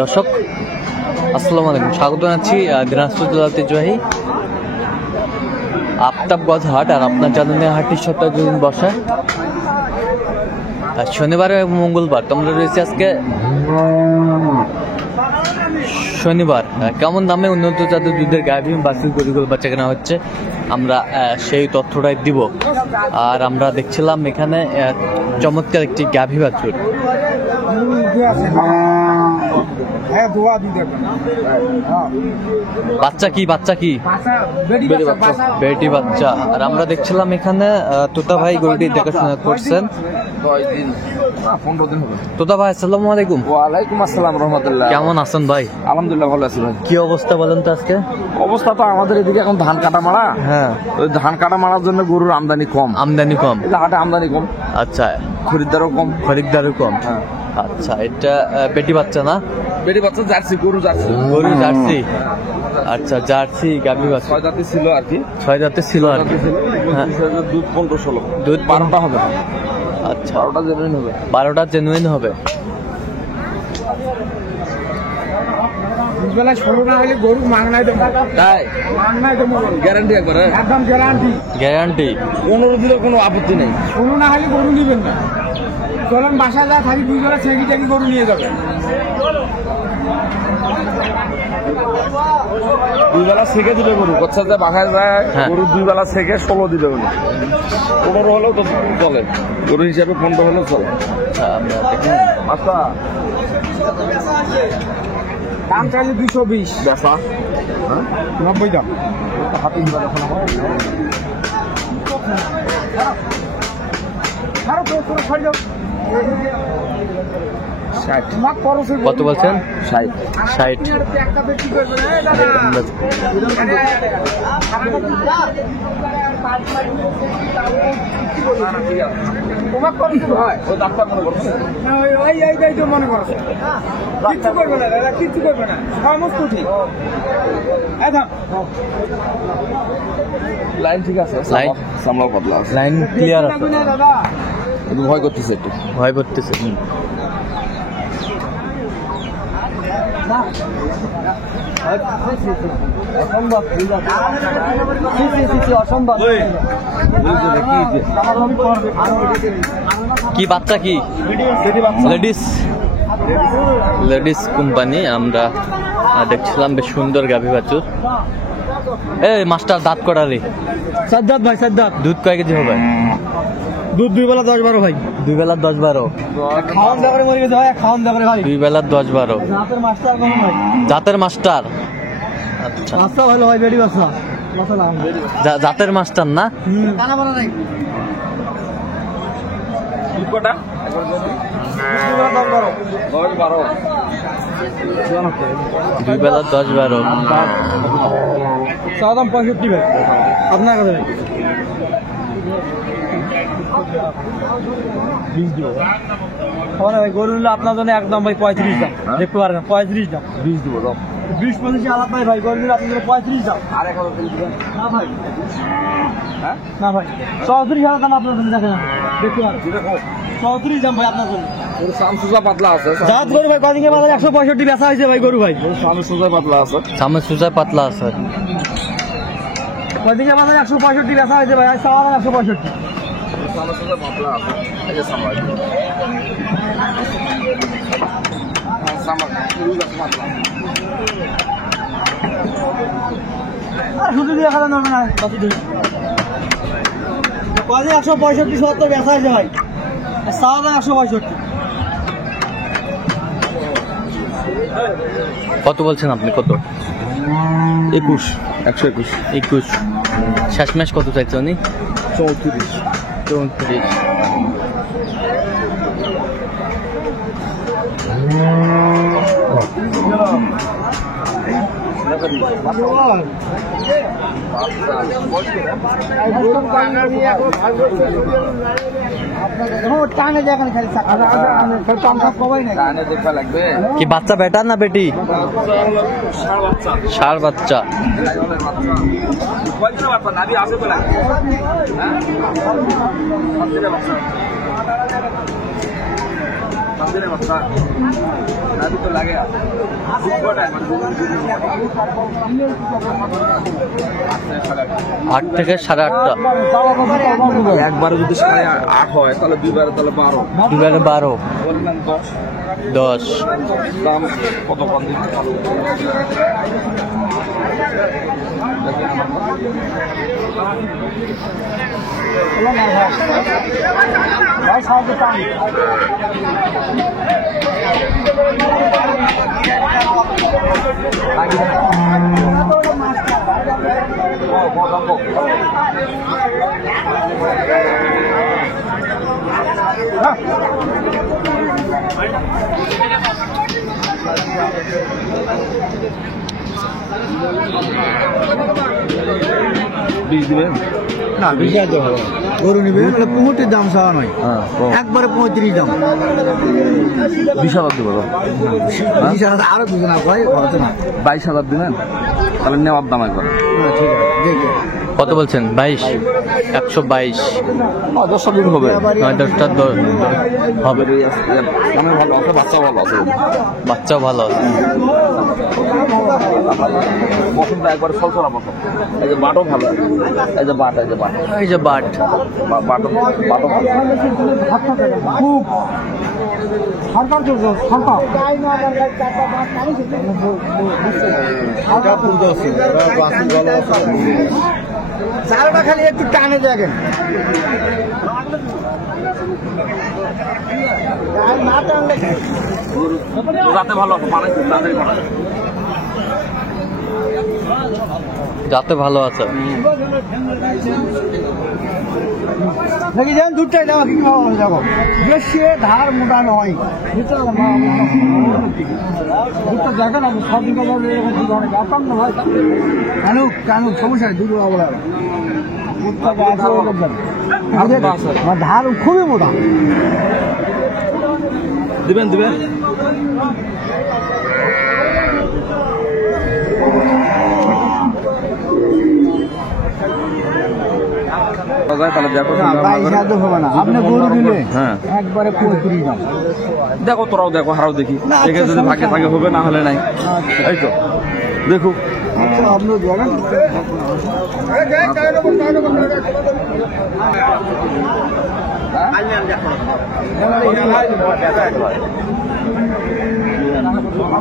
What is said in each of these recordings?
দর্শক আসসালামু আলাইকুম, স্বাগত জানাচ্ছি দিনাজপুর জেলার ঐতিহ্যবাহী আফতাবগঞ্জ হাট। আর আপনার জানেন হাটটি সপ্তাহে দুদিন বসে, শনিবার এবং মঙ্গলবার। তোমরা রয়েছে আজকে শনিবার। কেমন দামে উন্নত জাতের দুধের গাভী বাছুর গরুগুলো বাচ্চা কেনা হচ্ছে আমরা সেই তথ্যটাই দিব। আর আমরা দেখছিলাম এখানে চমৎকার একটি গাভী বাছুর। বাচ্চা কি বেটি বাচ্চা। আর আমরা দেখছিলাম এখানে তোতা ভাই গরুটি দেখাশোনা করছেন। 15 দিন হবে। তোতা ভাই আসসালামু আলাইকুম। ওয়ালাইকুম আসসালাম রহমতুল্লাহ। কেমন আছেন ভাই? আলহামদুলিল্লাহ ভালো আছি ভাই। কি অবস্থা বলেন তো আজকে? অবস্থা তো আমাদের এদিকে এখন ধান কাটা মারা। হ্যাঁ, ওই ধান কাটা মারার জন্য গরুর আমদানি কম। হাটে আমদানি কম। আচ্ছা, খরিদ্দারও কম। হ্যাঁ। আচ্ছা, এটা বেটি বাচ্চা না? বেটি বাচ্চা জার্সি গরু জার্সি। আচ্ছা, জার্সি গাভী বাচ্চা। 6 দাঁতে ছিল আর কি। 6 দাঁতে ছিল আর কি। দুধ 15-16। দুধ 12টা হবে। আচ্ছা, 12টা জেনুইন হবে। 12টা জেনুইন হবে। বেলা 16 না হলে গরু মাংনাই দেবো। তাই মাংনাই দেবো, গ্যারান্টি একবারে। একদম গ্যারান্টি। 15 দিনের কোনো আপত্তি নেই। 16 না হলে গরু নিবেন না। চলেন বাসা যা থাকি 2 বেলা ছেঁকি টেকি গরু নিয়ে যাবে। 2 বেলা ছেঁকে দিবে গরু। কোথা যে বাঘায় যায় গরু 2 বেলা ছেঁকে 16 দিবে উনি। 15 হলেও তো চলে, গরু হিসাবে 15 হলেও চলে। আচ্ছা, দাম চাইলে 220। বেচা 90 দাম। হাতে দিবা যখন আমার কত বলছেন? 60। লাইন ঠিক আছে, সামলা পাতলা আছে, লাইন ক্লিয়ার আছে। ভয় করতেছে একটু। কি বাচ্চা? কি লেডিস কোম্পানি। আমরা দেখছিলাম বেশ সুন্দর গাভী বাছুর। এই মাস্টার দাঁত করালি সাদ্দাত ভাই, সাদ্দাত। দুধ কয় কেজি হবে? দুধ 2 বেলা 10-12 ভাই। 2 বেলা 10-12। খাওয়ান দেবারে মরে গেছে ভাই, খাওয়ান দেবারে ভাই। 2 বেলা 10-12 জাতের মাস্টার কোন ভাই? জাতের মাস্টার। আচ্ছা, বাচ্চা ভালো ভাই, বেডি বাচ্চা। জাতের মাস্টার না? কানা বলা নাই। কটা? 2 বেলা 10-12। দাম 65 ভাই। আপনার কাছে ভাই গরু নিলে আপনার জন্য একদম ভাই 35 দাম। দেখতে পারেন 35 দাম। 20 দিব দাও। 20-25 আলাদা নাই ভাই। গরু নিলে আপনার জন্য 35 দাম। আর এখন না ভাই, হ্যাঁ না ভাই, 34 হাজার দাম আপনার জন্য। দেখেন, দেখতে পারেন 34 দাম ভাই আপনার জন্য। সামসুজা পাতলা আছে। জাত গরু ভাই কদিনের বাজারে 165 বেচা হয়েছে ভাই গরু ভাই। সামসুজা পাতলা আছে। কদিনের বাজারে 165 বেচা হয়েছে ভাই। আজ 165। সামসুজা পাতলা আছে। এই যে সামলা শুধু দিয়ে খাওয়া যাবে না। কদিন 165-70 বেচা হয়েছে ভাই। 165। কত বলছেন আপনি? কত? 121। শেষমেশ কত চাইছে উনি? 34। কি বাচ্চা বেটা না বেটি? ষাঁড় বাচ্চা। আট থেকে 8:30। একবারে যদি 8:30 হয় তাহলে দুইবারে তাহলে 12। দুবারে 12। 10। দাম কত কম দিন? বীজ দিবেন না বিশাল তো হবে গরু নিবে মানে 65 দাম চাওয়া নয়, একবারে 35 দাম। 20,000 দেবো, 20,000 আরো দুজন হয় হতো না। 22,000 দিবেন তাহলে নেওয়ার দাম একবার। ঠিক আছে দেখে কত বলছেন? 22। 122। 10 দিন হবে। 9-10টা হবে। মানে ভালো আছে, বাচ্চা ভালো আছে, বাচ্চাও ভালো আছে। পছন্দটা একবার সলসলা পছন্দ। এই যে বাটও ভালো, এই যে বাট, এই যে বাট, এই যে বাট, বাটও ভালো। খুব সরকার সরকার চারটা খালি একটু টানে দেখেন। রাতে ভালো আছে, মানে রাতে ভালো আছে। যাতে ভালো আছে। দেখি যেন দুধটাই দেওয়া কি খাওয়া যাবো, বেশি ধার মোটা নয়। দুধটা দেখেন আপনি সব দিকে আসতাম না ভাই। কানুক কানুক সমস্যা নেই, দুধ বলে ধার খুবই মোটা। দিবেন দিবেন তাহলে দেখো, আপনি গরু দিলে হ্যাঁ একবারে 35 দাম। দেখো, তোরাও দেখো, হারাও দেখি, দেখে যদি ভাগে থাকে হবে, না হলে নাই। এই তো দেখো, আপনি দেখেন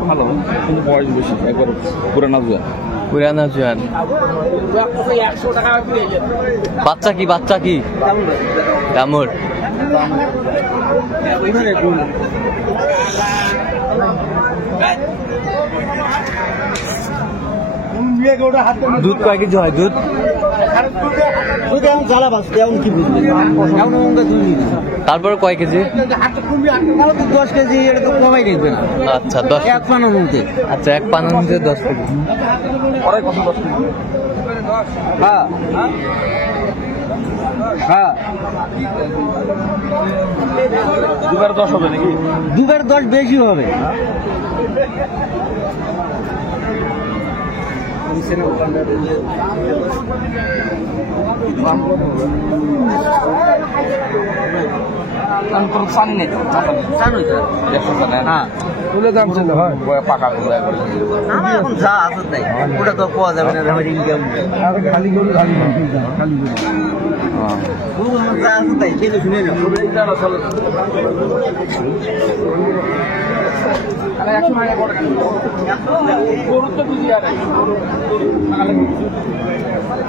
ভালো, কিন্তু বয়স বেশি, একবার পুরানা জুয়া। পুরানা জোয়ান। বাচ্চা কি? বাচ্চা কি? দামুর। দুধ কয় কেজি হয়? দুধ জ্বালা বাস এমন কি বুঝবে, তারপরে কয় কেজি? 10 কেজি, এটা তো কমাই দেখবে না। আচ্ছা 10। এক পানোর মধ্যে। আচ্ছা, এক পানার মধ্যে 10 কেজি। পরে কত 10 কেজি? হ্যাঁ হ্যাঁ, দুবার 10 হবে নাকি? দুবার 10 বেশি হবে। পানি নেই তো, হ্যাঁ তুলে দাম ছিল, হয় পাকা গুলো একবারে। এখন যা আছে তাই, ওটা তো পাওয়া যাবে না। ইনকাম খালি গরু, খালি খালি গরু যা আছে তাই দেখে শুনে না।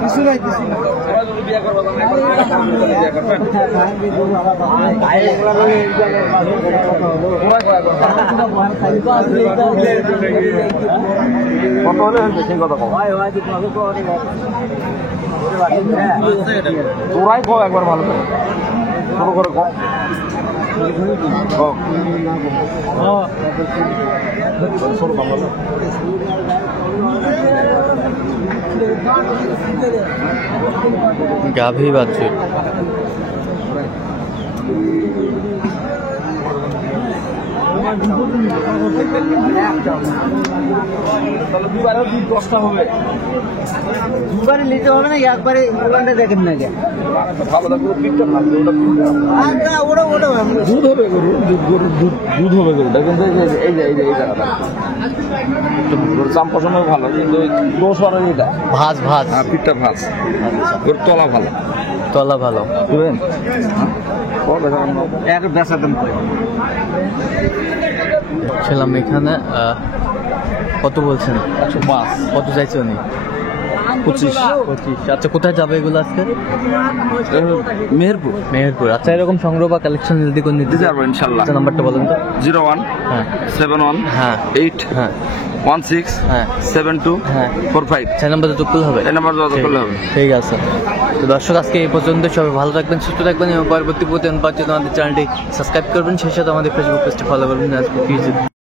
কিছু নাই, কিছু কত হলে হয়েছে সেই কথা কম, তোরাই কম একবার ভালো করে, ছোট করে কম। গাভী বাছুর। তাহলে দুবারে 10টা হবে। দুবারে নিতে হবে না, একবারে ওখানটা দেখেন না কেন? ভালো থাকবে, পিঠটা ভালো, আচ্ছা, ওটা দুধ হবে গরু, দুধ হবে গরুটা, কিন্তু এই যে এই জায়গাটা গরু চাম্পাসনও ভালো, কিন্তু দোষ হয় এটা ভাজ হ্যাঁ, পিঠটা ভাজ, গরুর তলা ভালো। তলা ভালো। বুঝলেন? এক বেচা দাম করে। ছিলাম এখানে কত বলছেন? 105, কত চাইছে উনি? 25। আচ্ছা, কোথায় যাবে এগুলো আজকে? মেহেরপুর মেহেরপুর। আচ্ছা, এরকম সংগ্রহ বা কালেকশন যদি কোন নিতে দিতে পারবো ইনশাল্লাহ। আচ্ছা, নাম্বারটা বলেন তো। 01 হ্যাঁ 71 হ্যাঁ 8 হ্যাঁ 16 হ্যাঁ 72 হ্যাঁ 45। 6 নাম্বারে যোগ হবে। এই নাম্বার যোগাযোগ করলে হবে। ঠিক আছে। তো দর্শক, আজকে এই পর্যন্ত। সবাই ভালো থাকবেন, সুস্থ থাকবেন এবং পরবর্তী প্রতিদিন পাওয়ার জন্য আমাদের চ্যানেলটি সাবস্ক্রাইব করবেন, সেই সাথে আমাদের ফেসবুক পেজটি ফলো করবেন। আজকে